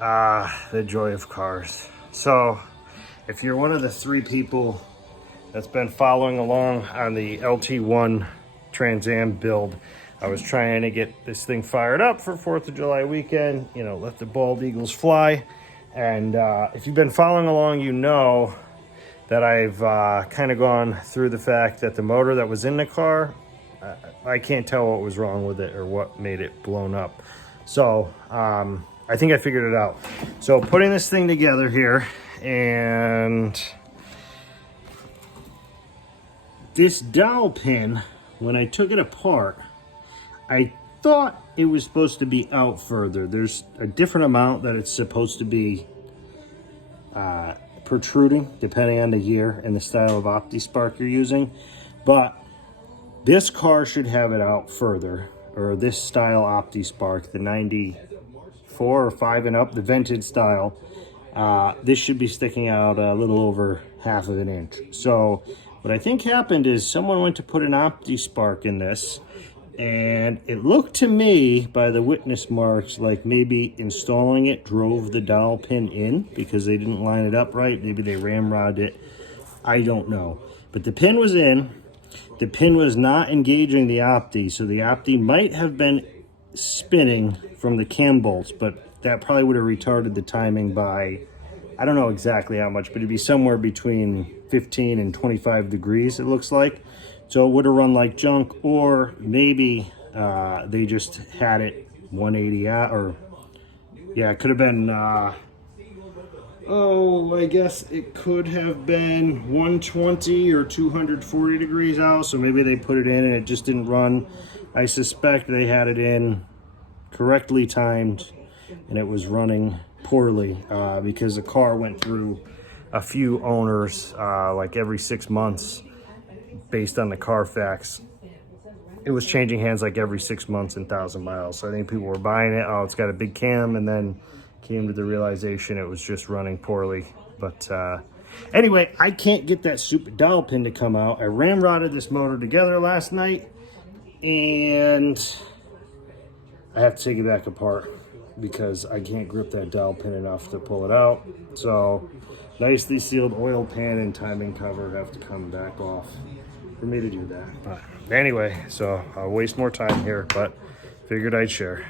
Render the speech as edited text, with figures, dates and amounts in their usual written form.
The joy of cars. So, if you're one of the 3 people that's been following along on the LT1 Trans Am build, I was trying to get this thing fired up for 4th of July weekend, you know, let the bald eagles fly. And if you've been following along, you know that I've kind of gone through the fact that the motor that was in the car, I can't tell what was wrong with it or what made it blown up. So I think I figured it out. So putting this thing together here, and this dowel pin, when I took it apart, I thought it was supposed to be out further. There's a different amount that it's supposed to be protruding depending on the year and the style of Optispark you're using, but this car should have it out further, or this style Optispark, the 94 or 5 and up, the vented style, this should be sticking out a little over half of an inch. So what I think happened is someone went to put an Optispark in this, and it looked to me by the witness marks like maybe installing it drove the dowel pin in because they didn't line it up right. Maybe they ramrodded it. I don't know. But the pin was in. The pin was not engaging the Opti, so the Opti might have been spinning from the cam bolts, but that probably would have retarded the timing by, I don't know exactly how much, but it'd be somewhere between 15 and 25 degrees, it looks like. So it would have run like junk, or maybe they just had it 180 out, or yeah, it could have been, oh, I guess it could have been 120 or 240 degrees out. So maybe they put it in and it just didn't run. I suspect they had it in correctly timed and it was running poorly because the car went through a few owners like every 6 months. Based on the Carfax, it was changing hands like every 6 months and 1,000 miles. So I think people were buying it. Oh, it's got a big cam, and then came to the realization it was just running poorly. But anyway, I can't get that stupid dowel pin to come out. I ramrodded this motor together last night, and I have to take it back apart because I can't grip that dowel pin enough to pull it out. So nicely sealed oil pan and timing cover have to come back off for me to do that. But anyway, so I'll waste more time here, but figured I'd share.